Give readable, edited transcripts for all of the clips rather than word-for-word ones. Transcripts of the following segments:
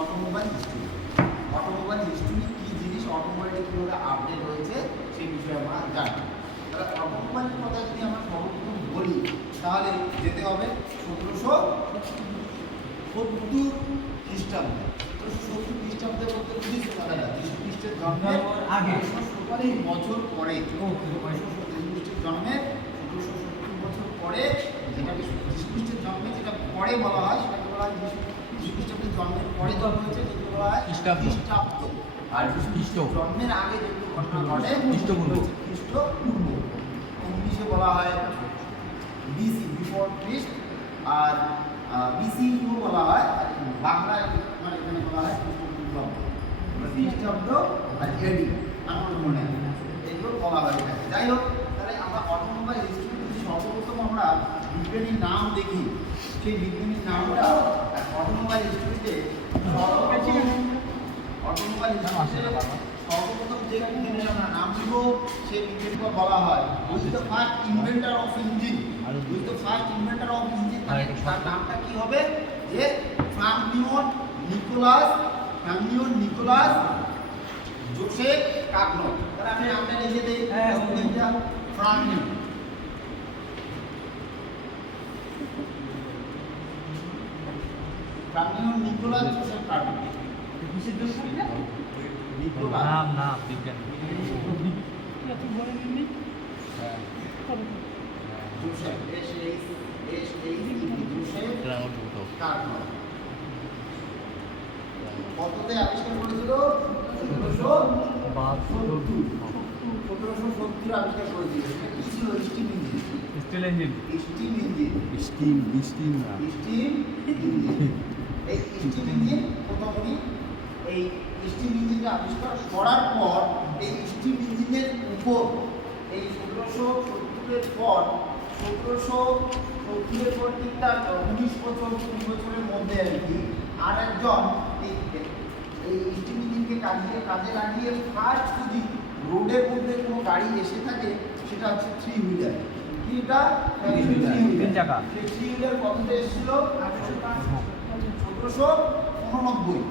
Automobile history. Automobile history কী জিনিস, অটোমোবাইলটা কীভাবে update হয়েছে সেই বিষয়ে আমরা জানি। তাহলে অটোমোবাইলের কথা যদি আমরা সর্বপ্রথম বলি তাহলে যেতে হবে 1770 খ্রিস্টাব্দে। 1770 খ্রিস্টাব্দে বলতে বুঝেছি কথাটা, যীশু খ্রিস্টের জন্মের আগে 17 বছর পরে, খ্রিস্টের জন্মের 1770 বছর পরে, যেটাকে যীশু খ্রিস্টের জন্মে যেটা পরে বলা হয় সেটাকে বলা হয় যীশু খ্রিস্টের জন্মের পরে জন্ম হয়েছে যেটা বলা হয় খ্রিস্টাব্দ। আর যীশু খ্রিস্টের জন্মের আগে যেগুলো ঘটনা ঘটে খ্রিস্টপূর্ব, ইংলিশে বলা হয় বিসি, বিফোর খ্রিস্ট, আর বিসিইউ বলা হয়, আর বাংলায় মানে এখানে বলা হয় খ্রিস্টাব্দ আর এডি, আমার মনে হয় এগুলো বলা হয় এটাকে। যাই হোক, তাহলে আমরা অটোমোবাইল হিস্ট্রি যদি সর্বপ্রথম আমরা বিজ্ঞানীর নাম দেখি, সেই বিজ্ঞানীর নামটা অটোমোবাইল হিস্ট্রিতে সর্বপ্রথম যে বিজ্ঞানীর আমরা নাম দিব সেই বিজ্ঞানীকে বলা হয় with the first inventor of engine. With the first inventor of engine, তার নামটা কি হবে? যে ফ্রাঙ্কলিয়ন নিকোলাস জোসেফ কাগনট। তাহলে আমি নামটা লিখে দেই, ফ্রাঙ্কলিয়ন নিকোলাস জোসেফ কাগনট। নাম বিজ্ঞান কততে আবিষ্কার করেছিল? 1770 আবিষ্কার করেছিল। কি ছিল? Steam engine. এই স্টিম ইঞ্জিন প্রথম উনি এই স্টিম ইঞ্জিনটা আবিষ্কার করার পর এই স্টিম ইঞ্জিনের উপর এই 1770-এর পর 1770-এর পর ঠিক তার 19 বছর 20 বছরের মধ্যে আর কি আর একজন এই স্টিম ইঞ্জিনকে কাজে লাগিয়ে ফার্স্ট যদি রোডের মধ্যে কোনো গাড়ি এসে থাকে সেটা হচ্ছে থ্রি হুইলার। এটা তিন চাকা। সেই থ্রি হুইলার কততে এসেছিল? 1789।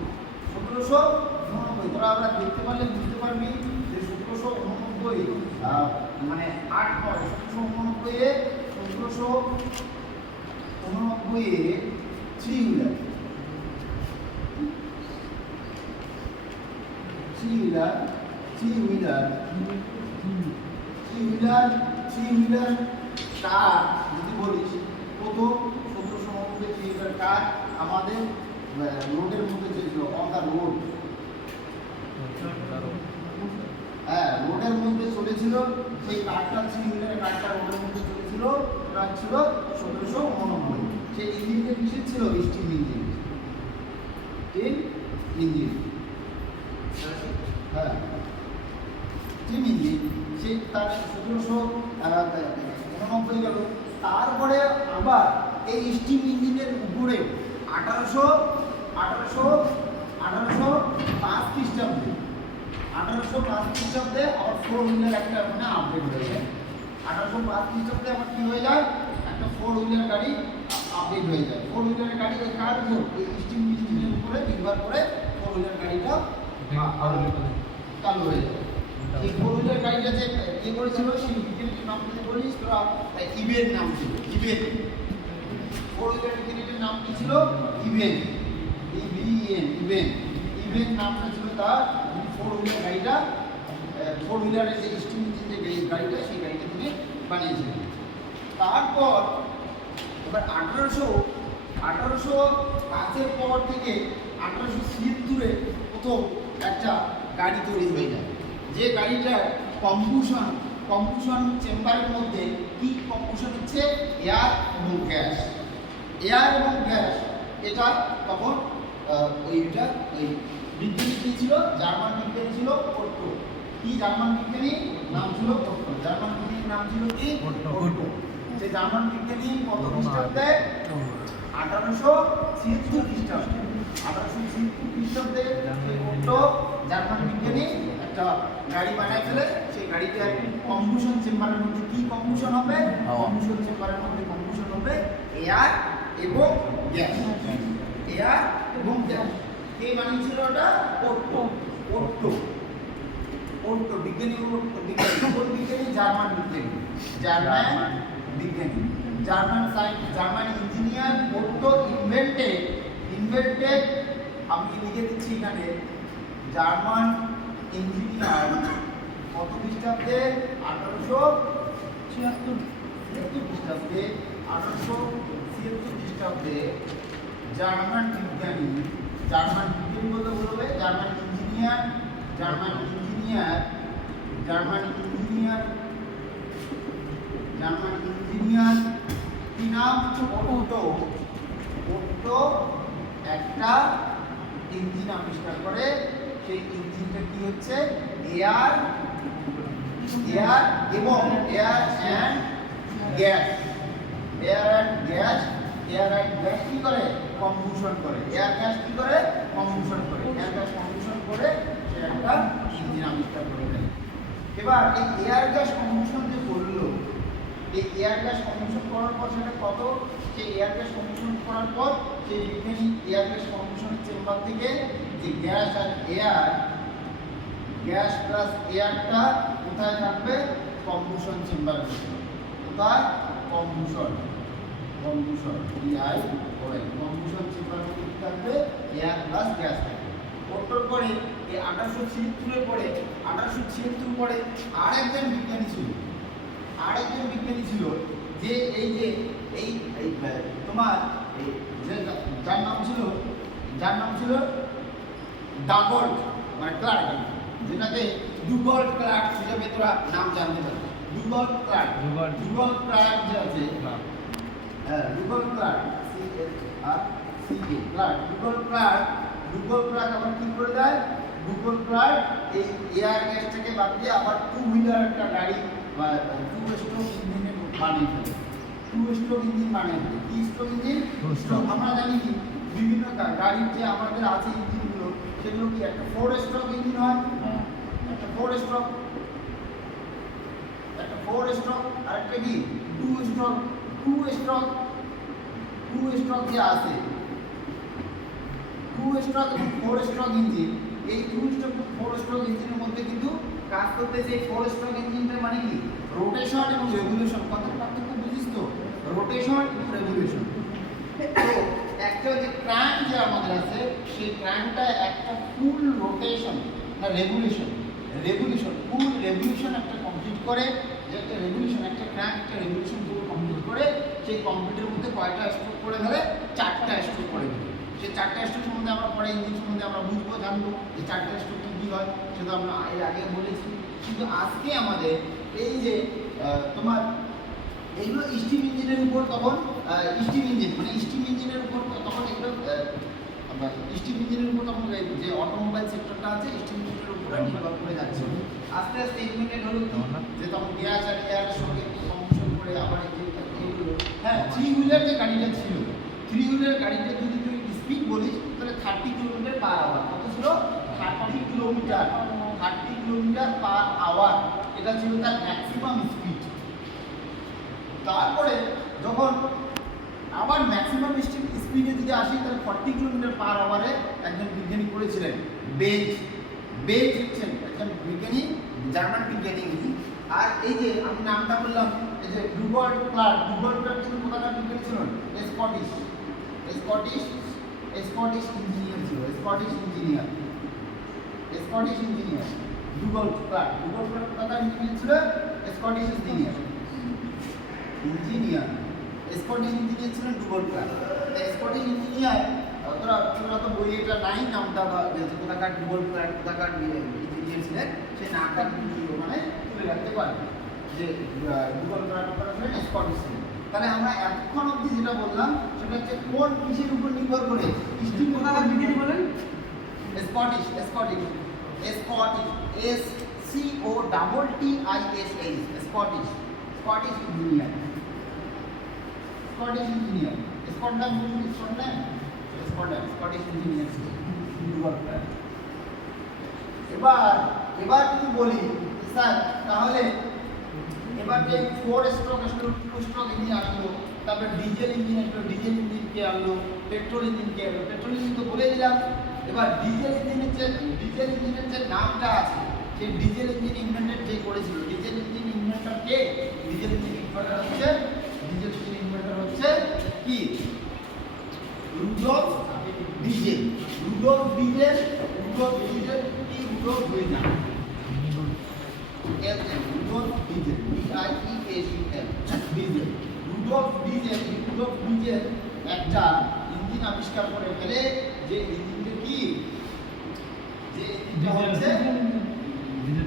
তোরা আমরা দেখতে পারলে বুঝতে পারবি যে 1789 মানে 8 পরে 1789-এ থ্রি হুইলার কার যদি বলিস, প্রথম 1790 থ্রি হুইলার কার আমাদের রোডের মধ্যে চলেছিল, অন দ্য রোড। হ্যাঁ, রোডের মধ্যে চলেছিল সেই কারটা, থ্রি হুইলারের কারটা রোডের মধ্যে চলেছিল। ওটা ছিল 1789। সেই ইঞ্জিনটা কিসের ছিল? Steam engine. হ্যাঁ, স্টিম ইঞ্জিন। সেই তার 1789 গেল। তারপরে আবার এই স্টিম ইঞ্জিনের উপরে 1805 খ্রিস্টাব্দে আবার ফোর হুইলার একটা মানে আপডেট হয়ে যায়। 1805 খ্রিস্টাব্দে আবার কি হয়ে যায়? একটা ফোর হুইলার গাড়ি আপডেট হয়ে যায়। ফোর হুইলারের গাড়ি এই কার উপর? এই স্টিম ইঞ্জিনের উপরে নির্ভর করে ফোর হুইলার গাড়িটা চালু হয়ে যায়। এই ফোর হুইলার গাড়িটা যে করেছিল সেই বিজ্ঞানীর নাম যদি বলিস তোরা, ইবের নাম ছিল ইবেন। ফোর হুইলার বিজ্ঞানীর নাম কি ছিল? ইবেন। ইবেন নামটা ছিল তার। ফোর হুইলার গাড়িটা, ফোর হুইলারের যে স্টিম ইঞ্জিন যে গাড়িটা সেই গাড়িটা তিনি বানিয়েছিলেন। তারপর এবার 1805-এর পর থেকে 1876-এ প্রথম একটা গাড়ি তৈরি হয়ে যায়, যে গাড়িটার কম্বুশন চেম্বারের মধ্যে কি কম্বুশন হচ্ছে? এয়ার এবং গ্যাস। এটা তখন ওই বিজ্ঞানী কি ছিল? জার্মান বিজ্ঞানী ছিল ওটো। কি জার্মান বিজ্ঞানী? নাম ছিল ওটো। জার্মান বিজ্ঞানীর নাম ছিল কি? ওটো। যে জার্মান বিজ্ঞানী কত খ্রিস্টাব্দে? 1876 খ্রিস্টাব্দে। 1876 খ্রিস্টাব্দে ওটো জার্মান বিজ্ঞানী একটা গাড়ি বানায় ফেলে। সেই গাড়িটার কম্বুশন চেম্বারের মধ্যে কি কম্বুশন হবে? কম্বুশন চেম্বারের মধ্যে কম্বুশন হবে এয়ার এবং গ্যাস। কে বানিয়েছিল ওটা? ওট্টো। ওট্টো বিজ্ঞানী, কোন বিজ্ঞানী? জার্মান বিজ্ঞানী, জার্মান বিজ্ঞানী, জার্মান ইঞ্জিনিয়ার ওট্টো ইনভেন্টেড, আমি লিখে দিচ্ছি এখানে, জার্মান ইঞ্জিনিয়ার কত খ্রিস্টাব্দে? 1876 খ্রিস্টাব্দে, 1876 খ্রিস্টাব্দে জার্মান বিজ্ঞানী বলতে বলবে জার্মান ইঞ্জিনিয়ার কি নাম? ওট্টো একটা ইঞ্জিন আবিষ্কার করে। সেই ইঞ্জিনটা কি হচ্ছে? এয়ার অ্যান্ড গ্যাস কি করে? কম্বুশন করে। এয়ার গ্যাস কি করে? কম্বুশন করে। সে একটা ইঞ্জিন আবিষ্কার করে দেয়। এবার এই এয়ার গ্যাস কম্বুশন যে করলো, এই এয়ার গ্যাস কম্বুশন করার পর সেটা কত? সেই এয়ার গ্যাস কম্বুশন করার পর সেই বিজ্ঞানী এয়ার গ্যাস কম্বুশনের চেম্বার থেকে যে গ্যাস আর এয়ার, গ্যাস প্লাস এয়ারটা কোথায় থাকবে? কম্বুশন চেম্বারে। কোথায়? কম্বুশন কম্বুশন চেম্বারের মধ্যে কি থাকবে? এয়ার প্লাস গ্যাস থাকবে। ওটার পরে এই 1876 পরে আরেকজন বিজ্ঞানী ছিল যে এই তোমার যার নাম ছিল ডাগল্ট, মানে ক্লার্ক, যেটাকে ডুগল্ট ক্লার্ক হিসেবে তোরা নাম জানতে পারবি। ডুগল্ট ক্লার্ক যে আছে, ডুগল্ট ক্লার্ক, ডুগল্ট ক্লার্ক আবার কি করে দেয়? ডুগল্ট ক্লার্ক এই এয়ার গ্যাসটাকে বাদ দিয়ে আবার টু হুইলার একটা গাড়ি বা টু স্ট্রোক ইঞ্জিন বানিয়ে ফেলে। কি স্ট্রোক ইঞ্জিন? আমরা জানি কি বিভিন্ন গাড়ির যে আমাদের আছে ইঞ্জিনগুলো, সেগুলো কি একটা 4 স্ট্রোক ইঞ্জিন হয়, একটা 4 স্ট্রোক, আর একটা কি 2 স্ট্রোক যে আছে, 2 স্ট্রোক এবং 4 স্ট্রোক ইঞ্জিন। এই 2 স্ট্রোক 4 স্ট্রোক ইঞ্জিনের মধ্যে কিন্তু কাজ করতেছে 4 স্ট্রোক ইঞ্জিনটা, মানে কি রোটেশন এবং রেভলিউশন। কতটা পার্থক্য বুঝিস তো? রোটেশন এবং রেভলিউশন। তো একটা যে ক্র্যাঙ্ক যে আমাদের আছে, সেই ক্র্যাঙ্কটা একটা ফুল রোটেশন না রেভলিউশন ফুল রেভলিউশন একটা কমপ্লিট করে, যে একটা রেভলিউশন, একটা ক্র্যাঙ্ক একটা রেভলিউশন পুরো কমপ্লিট করে, সেই কমপ্লিটের মধ্যে কয়টা স্ট্রোক করে ফেলে? 4টা স্ট্রোক করে ফেলে। সেই 4টা স্ট্রোক সম্বন্ধে আমরা পরে ইঞ্জিন সম্বন্ধে আমরা জানবো যে 4টা স্ট্রোক কি হয়, সেটা আমরা এর আগে বলেছি। কিন্তু আজকে আমাদের এই যে তোমার এগুলো স্টিম ইঞ্জিনের উপর, তখন স্টিম ইঞ্জিনের উপর তখন এগুলো স্টিম ইঞ্জিনের উপর তখন যে অটোমোবাইল সেক্টরটা আছে স্টিম ইঞ্জিনের উপরে নির্ভর করে যাচ্ছে। আস্তে আস্তে ইঞ্জিনের হলো যে তখন গ্যাস আর এয়ারের সঙ্গে কম্বিনেশন করে আবার এইগুলো, হ্যাঁ, 3 হুইলার যে গাড়িটা ছিল, 3 হুইলার গাড়িটা যদি তুই স্পিড বলিস তাহলে 30 কিলোমিটার পার আওয়ার। কত ছিল? 30 কিলোমিটার পার আওয়ার। এটা ছিল তার ম্যাক্সিমাম স্পিড। তারপরে যখন আবার ম্যাক্সিমাম স্পিডে যদি আসি, তাহলে 40 কিলোমিটার পার আওয়ারে একজন বিজ্ঞানী করেছিলেন, বেজ হচ্ছেন একজন বিজ্ঞানী, জার্মান বিজ্ঞানী। আর এই যে আমি নামটা বললাম, এই যে ডুগল্ট ক্লার্ক কিন্তু কোথাকার বিজ্ঞানী ছিলেন? স্কটিশ ইঞ্জিনিয়ার ছিল, স্কটিশ ইঞ্জিনিয়ার ডুগল্ট ক্লার্ক কোথাকার ইঞ্জিনিয়ার ছিল? স্কটিশ ইঞ্জিনিয়ার ছিলেন ডুগল্ট ক্লার্ক। স্কটিশ ইঞ্জিনিয়ার, তোরা তো বই এটা নাই, নামটা কোথাকার ডুগল্ট ক্লার্ক কোথাকার ইঞ্জিনিয়ার ছিলেন, সেই নামটা কিন্তু মানে তুলে রাখতে পারবে যে ডুগল্ট ক্লার্ক ছিলেন স্কটিশ ছিলেন। তাহলে আমরা এতক্ষণ অবধি যেটা বললাম সেটা হচ্ছে কোন কিসের উপর নির্ভর করে? স্টিম কোথাকার বিজ্ঞানী বলেন? Scottish Scottish engineer. এবার যদি বলি স্যার, তাহলে এবার যে 4 স্ট্রোক 2 স্ট্রোক ইঞ্জিন আসলো, তারপরে ডিজেল ইঞ্জিন আসলো, ডিজেল ইঞ্জিন কে আনলো, পেট্রোল ইঞ্জিন কে আনলো। পেট্রোল ইঞ্জিন তো বলে দিলাম এবার ডিজেল ইঞ্জিনের যে নামটা আছে, সেই ডিজেল ইঞ্জিন ইনভেন্টেড যে করেছিল, ডিজেল ইঞ্জিন ইনভেন্টর কে? ডিজেল ইঞ্জিন ইনভেন্টর হচ্ছে কি? Rudolf Diesel. রুডolf ডিজেল কি? Rudolf Diesel. Rudolf Diesel, D-I-E-A-C-L, Diesel. Rudolf Diesel একটা ইঞ্জিন আবিষ্কার করে ফেলে, যে ইঞ্জিনটা কি? যে ইঞ্জিনটা হচ্ছে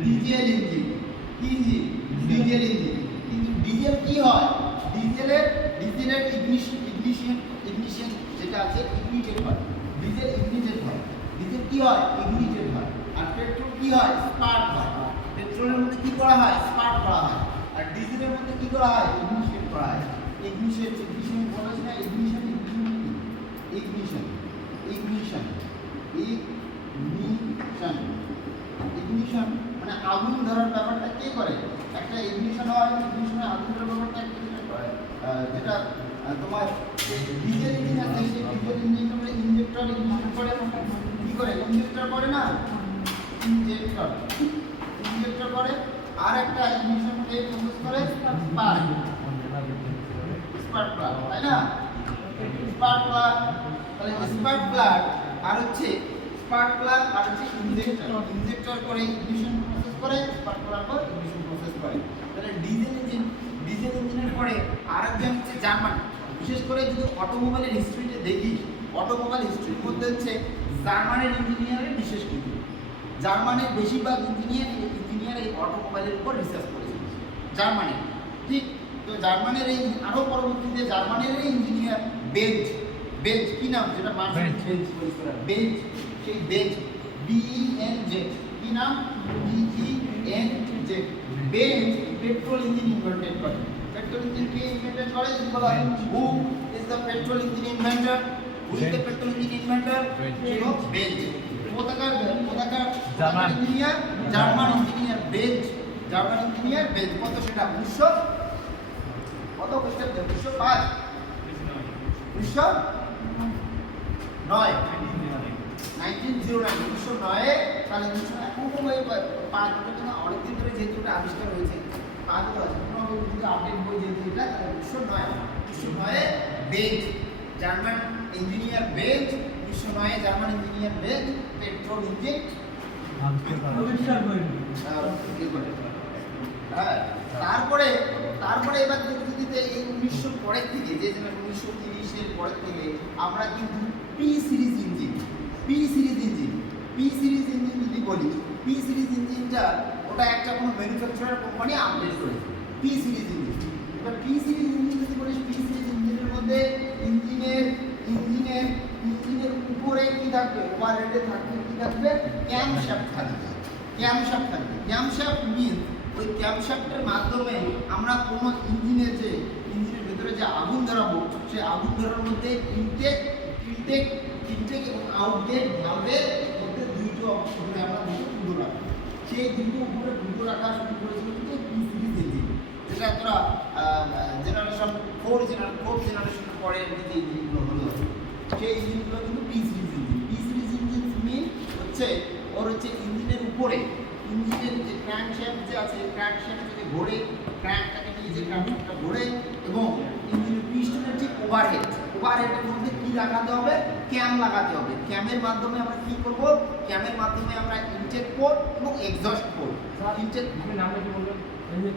ডিজেল ইঞ্জিন। কি ইঞ্জিন? Diesel engine. কিন্তু ডিজেল কি হয়? ডিজেলের ইগনিশন যেটা আছে, ইগনিটেড হয়। ডিজেল ইগনিটেড হয়। ডিজেল কি হয়? ইগনিটেড হয়। আর পেট্রোল কি হয়? স্পার্ক হয়। পেট্রোলের মধ্যে কি করা হয়? স্পার্ক করা হয়। আর ডিজেলের মধ্যে কি করা হয়? ইগনিশন করা হয়। ইগনিশন বলা যায় না? ইগনিশন মানে আগুন ধরার ব্যাপারটা কে করে? একটা ইগনিশন হয়, ইগনিশনে আগুন ধরার ব্যাপারটা একটা করে, যেটা তোমার ডিজেল ইঞ্জিন আছে, সেই ডিজেল ইঞ্জিনটা মানে ইনজেক্টর ইগনিশন করে। কি করে? ইনজেক্টর করে না? ইনজেক্টর করে। আর একটা ইগনিশন কে প্রসেস করে? স্পার্ক প্লাগ, তাই না? স্পার্ক প্লাগ, তাহলে স্পার্ক প্লাগ আর হচ্ছে ইনজেক্টর করে ইগনিশন প্রসেস করে, স্পার্ক প্লাগ করে ইগনিশন প্রসেস করে। তাহলে ডিজেল ইঞ্জিনের পরে আরেকজন হচ্ছে জার্মান। বিশেষ করে যদি অটোমোবাইলের হিস্ট্রিতে দেখি, অটোমোবাইল হিস্ট্রির মধ্যে হচ্ছে জার্মানের ইঞ্জিনিয়ারের বিশেষ কিছু। জার্মানের বেশিরভাগ ইঞ্জিনিয়ার এই অটোমোবাইলের উপর রিসার্চ করেছে, জার্মানি। ঠিক তো জার্মানের এই আরও পরবর্তীতে জার্মানের এই ইঞ্জিনিয়ার বেঞ্জ কি নাম? যেটা বেঞ্জ, সেই BENZ কি নাম? BENZ। Benz petrol engine invented করে। পেট্রোল ইঞ্জিন কে ইনভেন্টেড করে? Who is the petrol engine inventor? Who is the petrol engine inventor? Benz. কোথাকার German engineer? German engineer Benz. কত সেটা? 1900 কত খ্রিস্টাব্দে? 1905 1909 1909 তাহলে এখনো অনেকদিন ধরে যেহেতু এটা আবিষ্কার হয়েছে, 5 আছে আপডেট বই যেহেতু এটা, 1909 Benz, German engineer Benz, 1909 German engineer Benz petrol engine তারপরে এবার দিতে এই 1900 পরের থেকে, যে 1930-এর পরের থেকে আমরা কিন্তু পি সিরিজ ইঞ্জিন যদি বলি, পি সিরিজ ইঞ্জিনটা ওটা একটা কোনো ম্যানুফ্যাকচারার কোম্পানি আপডেট করেছে, পি সিরিজ ইঞ্জিন। এবার পি সিরিজ ইঞ্জিন যদি বলি, পি সিরিজ ইঞ্জিনের মধ্যে ইঞ্জিনের উপরে কি থাকবে? ওভারহেডে থাকবে কি থাকবে? ক্যামশ্যাফট থাকবে। ক্যামশ্যাফট মিন্স ওই ক্যামশ্যাফটের মাধ্যমে আমরা কোনো ইঞ্জিনের ভেতরে যে আগুন ধরাবো, সেই আগুন ধরার মধ্যে ইনটেক এবং আউটটেক ভালভের মধ্যে দুটো উপরে আমরা দুটো রাখবো। সেই দুটো উপরে দুটো রাখা শুরু করেছিল কিন্তু পি সিরিজ ইঞ্জিন, যেটা তোরা জেনারেশন 4 জেনারেশনের পরে যে ইঞ্জিনগুলো হলো, সেই ইঞ্জিনগুলো কিন্তু পি সিরিজ ইঞ্জিন মিন হচ্ছে ওর হচ্ছে ইঞ্জিনের উপরে, ইঞ্জিনের যে ক্র্যাঙ্কশ্যাফট যে আছে, ক্র্যাঙ্কশ্যাফট যদি ঘোরে, ক্র্যাঙ্কটাকে নিয়ে যে ক্র্যাঙ্কশ্যাফটটা ঘোরে, এবং ইঞ্জিনের পিস্টনের যে ওভারহেডের মধ্যে কি লাগাতে হবে? ক্যাম লাগাতে হবে। ক্যামের মাধ্যমে আমরা কি করব? ক্যামের মাধ্যমে আমরা ইনটেক পোর্ট এবং এক্সস্ট পোর্ট, ইনটেক নামটা কি বলবেন?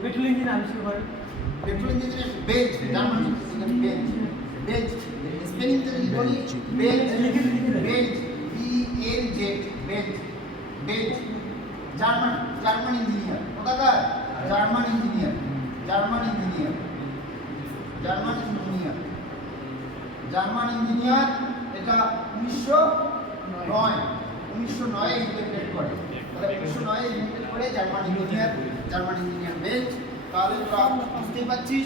পেট্রোল ইঞ্জিন আবিষ্কার করে। পেট্রোল ইঞ্জিনের বেঞ্জ, জার্মান বেঞ্জ স্পেলিংটা যদি বলি, Benz BENZ Benz German engineer. কোথাকার? জার্মান ইঞ্জিনিয়ার এটা 1909 ইনভেন্টেড করে। তাহলে 1909 ইনভেন্টেড করে জার্মান ইঞ্জিনিয়ার বেঞ্জ। তাহলে তোরা বুঝতেই পারছিস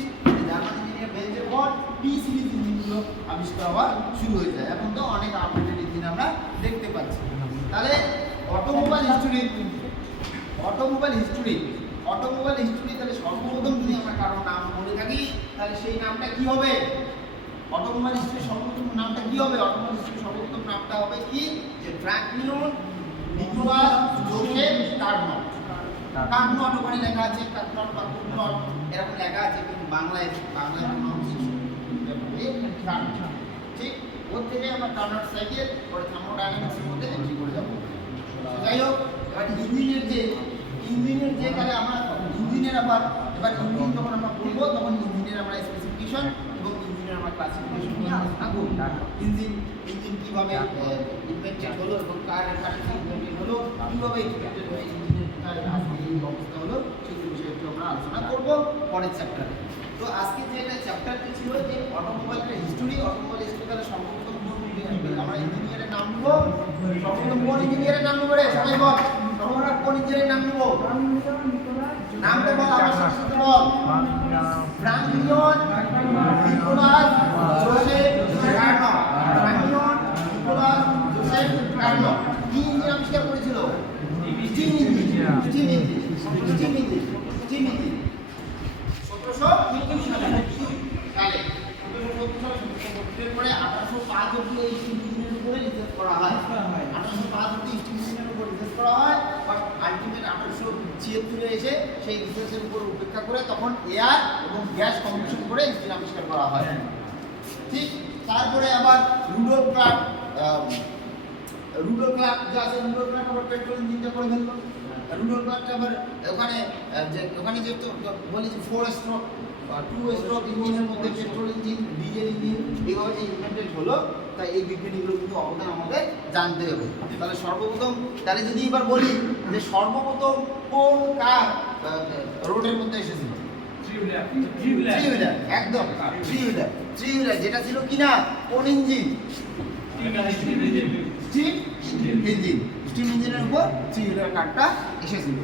জার্মান ইঞ্জিনিয়ার বেঞ্জের পর পি সিরিজ ইঞ্জিনগুলো আবিষ্কার হওয়া শুরু হয়ে যায়। এখন তো অনেক আপডেটেড ইঞ্জিন আমরা দেখতে পাচ্ছি। তাহলে অটোমোবাইল হিস্ট্রি তাহলে সর্বপ্রথম যদি আমরা কারোর নাম বলে থাকি, তাহলে সেই নামটা কি হবে? অটোমোবাইল হিস্ট্রির সর্বপ্রথম নামটা কি হবে? অটোমোবাইল হিস্ট্রির সর্বপ্রথম নামটা হবে কি? যে Franklin Nicholas Joseph Carnot. Carnot ওখানে লেখা আছে, কার্নট বা কুর্নট এরকম লেখা আছে, কিন্তু বাংলায় ঠিক। ওর থেকে আমরা কার্নট সাইকেল পরে থার্মোডাইনামিক্সের মধ্যে এন্ট্রি করে যাবো। যাই হোক, এবার ইঞ্জিনের যে তাহলে আমরা ইঞ্জিনের এবার ইঞ্জিন যখন আমরা বলবো তখন ইঞ্জিনের আমরা স্পেসিফিকেশন এবং ইঞ্জিনের আমরা ক্লাসিফিকেশন নিয়ে আলোচনা করব। ইঞ্জিন কিভাবে ইনভেন্টেড হলো এবং কারেন্ট ইনভেন্টেড হলো, কিভাবে ইনভেন্টেড হয়ে ইঞ্জিনের এই অবস্থা হলো, সেই বিষয়ে একটু আমরা আলোচনা করব পরের চ্যাপ্টারে। তো আজকে যে একটা চ্যাপ্টারটি ছিল যে অটোমোবাইলের হিস্টোরি, অটোমোবাইল হিস্টোরি তাহলে সর্বপ্রথম আমরা ইঞ্জিনিয়ারের নাম নেব। সর্বপ্রথম কোন ইঞ্জিনিয়ারের নাম নেব রে? সবাই বল, সর্বপ্রথম কোন ইঞ্জিনিয়ারের নাম নেব? নামটা বল, আমার সাথে বল। Franklin Nicholas Joseph Carnot. Franklin Nicholas Joseph Carnot কি ইঞ্জিন আবিষ্কার করেছিল? Steam engine. 1770 সালে। 1770 পরে 1805 অবধি এই স্টিম ইঞ্জিনের উপরে রিসার্চ করা হয়। 1805 অবধি স্টিম ইঞ্জিনের উপর রিসার্চ করা হয়, বাট আলটিমেট 1876 এসে সেই রিসার্চের উপর উপেক্ষা করে তখন এয়ার এবং গ্যাস কম্বিনেশন করে ইঞ্জিন আবিষ্কার করা হয়। ঠিক। তারপরে আবার রুডolf ক্লার্ক যে আছে, রুডolf ক্লার্ক আবার পেট্রোল ইঞ্জিনটা করে ফেললো। রুডolf ক্লার্কটা আবার ওখানে যে বলি যে 4 স্ট্রোক 2 স্ট্রোক ইঞ্জিনের মধ্যে পেট্রোল ইঞ্জিন, ডিজেল ইঞ্জিন এইভাবে যে ইনভেন্টেড হলো, তাই এই বিজ্ঞানীগুলো কিন্তু অবদান আমাদের জানতে হবে। তাহলে সর্বপ্রথম, তাহলে যদি এবার বলি যে সর্বপ্রথম কোন কার রোডের মধ্যে এসেছিল? Three wheeler. একদম থ্রি হুইলার যেটা ছিল কিনা কোন ইঞ্জিন? স্টিম ইঞ্জিনের উপর থ্রি হুইলার কারটা এসেছিল,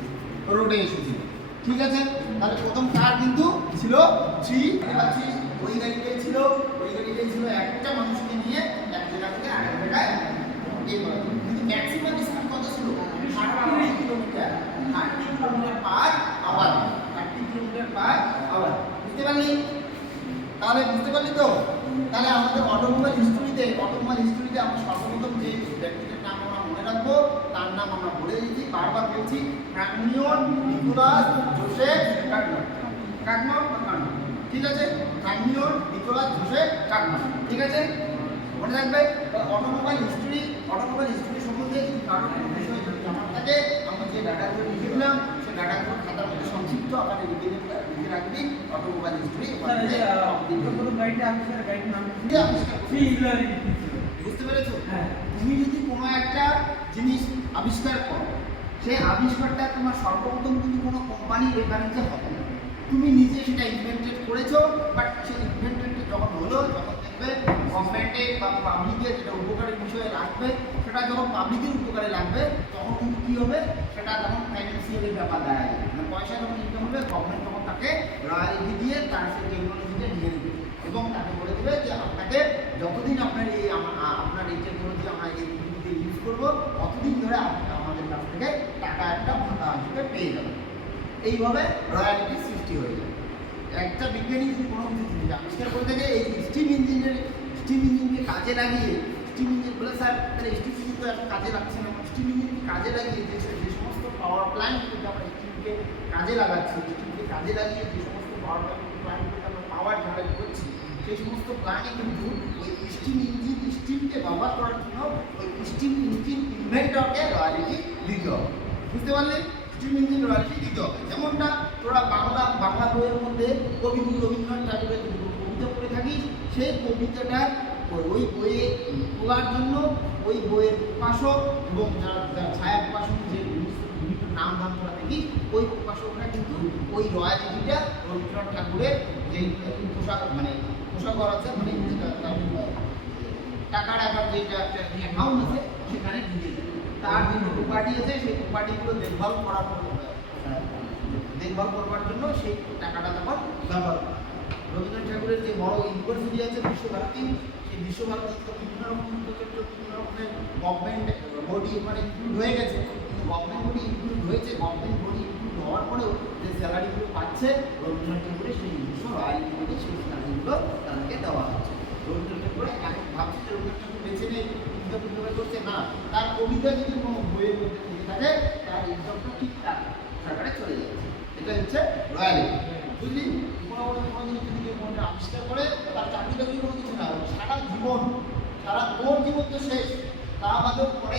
রোডে এসেছিল। ঠিক আছে, তাহলে প্রথম কার কিন্তু ছিল থ্রি। ওই গাড়িটাই ছিল একটা মানুষকে নিয়ে এক জায়গা থেকে আরেক জায়গায় কিন্তু ম্যাক্সিমাম স্পিড কত ছিল? 30 কিলোমিটার পার আওয়ার। বুঝতে পারলি? তাহলে বুঝতে পারলি তো? তাহলে আমাদের অটোমোবাইল হিস্ট্রিতে আমরা সর্বপ্রথম যে ব্যক্তিদের নাম আমরা মনে রাখবো, তার নাম আমরা বলে দিয়েছি, বারবার বলছি, ফ্রাঙ্কলিন নিকোলাস জোসেফ কার্নট। ঠিক আছে, ফ্রাঙ্কলিন নিকোলাস জোসেফ কার্নট। ঠিক আছে, মনে রাখবে। অটোমোবাইল হিস্ট্রি সম্বন্ধে কারণ বিষয় জানার থাকে, আমরা যে ডাটাগুলো লিখে দিলাম সেই ডাটাগুলো খাতার মধ্যে সংক্ষিপ্ত আকারে লিখে রাখবি। অটোমোবাইল হিস্ট্রি বুঝতে পেরেছো? তুমি যদি কোনো একটা জিনিস আবিষ্কার করো, সেই আবিষ্কারটা তোমার সর্বপ্রথম কিন্তু কোনো কোম্পানির রেফারেন্সে হবে না, তুমি নিজে সেটা ইনভেন্টেড করেছো। বাট সেই ইনভেন্টেডটা যখন হলো, তখন দেখবে গভর্নমেন্টে বা পাবলিকে যেটা উপকারের বিষয়ে লাগবে, সেটা যখন পাবলিকের উপকারে লাগবে, তখন কিন্তু কী হবে, সেটা তখন ফাইন্যান্সিয়ালি ব্যাপার দাঁড়ায় যাবে। মানে পয়সা যখন ইনকাম হবে, গভর্নমেন্ট তখন তাকে রয়্যালিটি দিয়ে তার সেই টেকনোলজিটা নিয়ে নেবে এবং তাকে বলে দেবে যে আপনাকে যতদিন আপনার এই টেকনোলজি আমরা এই পৃথিবীতে ইউজ করবো, ততদিন ধরে আপনি আমাদের কাছ থেকে টাকা একটা ভাতা হিসেবে পেয়ে যাবেন। এইভাবে রয়্যালিটির সৃষ্টি হয়ে যায়। একটা বিজ্ঞানী যদি কোনো কিছু জিনিস আবিষ্কার করে থাকে, এই স্টিম ইঞ্জিনকে কাজে লাগিয়ে, স্টিম ইঞ্জিন বলে স্যার তাহলে স্টিম ইঞ্জিন তো এখন কাজে লাগছে না, স্টিম ইঞ্জিনকে কাজে লাগিয়ে যে সমস্ত পাওয়ার প্ল্যান্টগুলোকে আমরা স্টিমকে কাজে লাগাচ্ছি, কাজে লাগিয়ে যে সমস্ত পাওয়ার প্ল্যান্টগুলোকে আমরা পাওয়ার জেনারেট করছি, সেই সমস্ত প্ল্যান্টে কিন্তু ওই স্টিমকে ব্যবহার করার জন্য ওই স্টিম ইঞ্জিন ইনভেন্টরকে রয়্যালিটি দিতে হবে। বুঝতে পারলে? স্টিম ইঞ্জিন রয়্যালিটি দিতে হবে। যেমনটা তোরা বাংলা বইয়ের মধ্যে কবিগুরু রবীন্দ্রনাথ ঠাকুরের কবিতা পড়ে থাকিস, সেই কবিতাটা ওই বইয়ে তোলার জন্য ওই বইয়ের প্রকাশক এবং যারা ছায়া প্রকাশক যে বিভিন্ন নাম ধাম করা দেখি, ওই প্রকাশকরা কিন্তু ওই রয়্যালিটিটা রবীন্দ্রনাথ ঠাকুরের যে পোশাকর আছে, মানে টাকার আবার যেটা একটা অ্যামাউন্ট আছে সেখানে দিয়ে দেয়। তার যে প্রপার্টি আছে সেই প্রপার্টিগুলো দেখভাল করবার জন্য সেই টাকাটা তখন ব্যবহার করা। রবীন্দ্রনাথ ঠাকুরের যে বড় ইউনিভার্সিটি আছে বিশ্বভারতী, সেই বিশ্বভারতীতে বিভিন্ন রকমের গভর্নমেন্ট বডি এখানে ইনক্লুড হয়ে গেছে, কিন্তু গভর্নমেন্ট বডি ইনক্লুড হয়েছে, গভর্নমেন্ট বডি ইনক্লুড হওয়ার পরেও যে স্যালারিগুলো পাচ্ছে রবীন্দ্রনাথ ঠাকুরের সেই নিজস্ব রয়্যালিটি সেই স্যালারিগুলো তাদেরকে দেওয়া হচ্ছে। রবীন্দ্রনাথ ঠাকুরে এখন ভাবছে যে রবীন্দ্রনাথ ঠাকুর বেছে নেই, করছে না, তার কবিতা সুবিধা যদি কোনো বইয়ের মধ্যে থেকে থাকে তার ইনকামটা ঠিকঠাক সরকারে চলে যাবে। এটা হচ্ছে রয়্যালিটি। বুঝলি, কোনো জিনিস যদি কেউ কোনটা আবিষ্কার করে তার চাকরি বাকরি কোনো কিছু না, সারা জীবন, সারা তোর জীবন তো শেষ, তা বাদেও পরে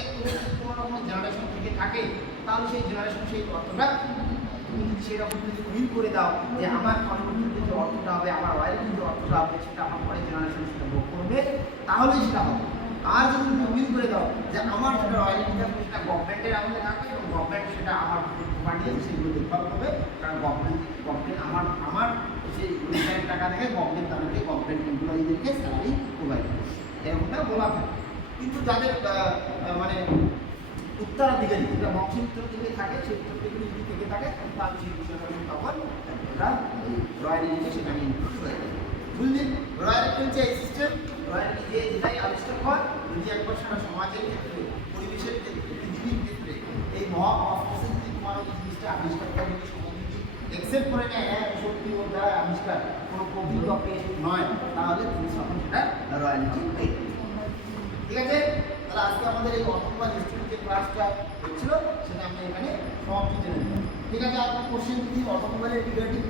কোনো না কোনো জেনারেশন থেকে থাকে, তাহলে সেই জেনারেশন সেই অর্থটা তুমি যদি সেরকম যদি উইল করে দাও যে আমার পরবর্তীতে যে অর্থটা হবে, আমার রয়্যালিটির যে অর্থটা হবে সেটা আমার পরের জেনারেশন সেটা ভোগ করবে, তাহলেই সেটা হবে। আর যদি তুমি উইল করে দাও যে আমার যেটা রয়্যালিটি থাকবে সেটা গভর্নমেন্টের আমলে থাকবে এবং গভর্নমেন্ট সেটা আমার প্রপার্টি আছে সেগুলো দেখভাল করবে, কারণ গভর্নমেন্ট আমার সেই রিটায়ার টাকা থেকে গভর্নমেন্ট তাদেরকে গভর্নমেন্ট এমপ্লয়িদেরকে স্যালারি প্রোভাইড করে, এরকমটা বলা হয়। কিন্তু যাদের মানে উত্তরাধিকারী, যেটা বংশের উত্তরাধিকারী থাকে, সেই উত্তরাধিকারী যদি থেকে থাকে তাহলে সেই বিষয়টা কিন্তু তখন ওটা এই রয়্যালিটিতে সেখানে ইনক্লুড হয়ে যায়। বুঝলি, রয়্যালিটি হচ্ছে এই সিস্টেম। রয়্যালিটি যে যেটাই আবিষ্কার হয়, যদি একবার সারা সমাজের ক্ষেত্রে, পরিবেশের ক্ষেত্রে, পৃথিবীর ক্ষেত্রে এই মহা অফিসে যদি তোমার ওই জিনিসটা আবিষ্কার করে যদি সমাজ যদি অ্যাকসেপ্ট করে নেয়, হ্যাঁ সত্যি ওর দ্বারা আবিষ্কার কোনো প্রকৃত পেশ নয়, তাহলে তুমি তখন সেটা রয়্যালিটি পেয়ে যাবে। ঠিক আছে, তাহলে আজকে আমাদের এই অটোমোবাইল হিস্ট্রির যে ক্লাসটা হচ্ছিল সেটা আমরা এখানে সমাপ্তি জেনে নিলাম। ঠিক আছে, আপনার কোশ্চেন যদি অটোমোবাইলের রিগার্ডিং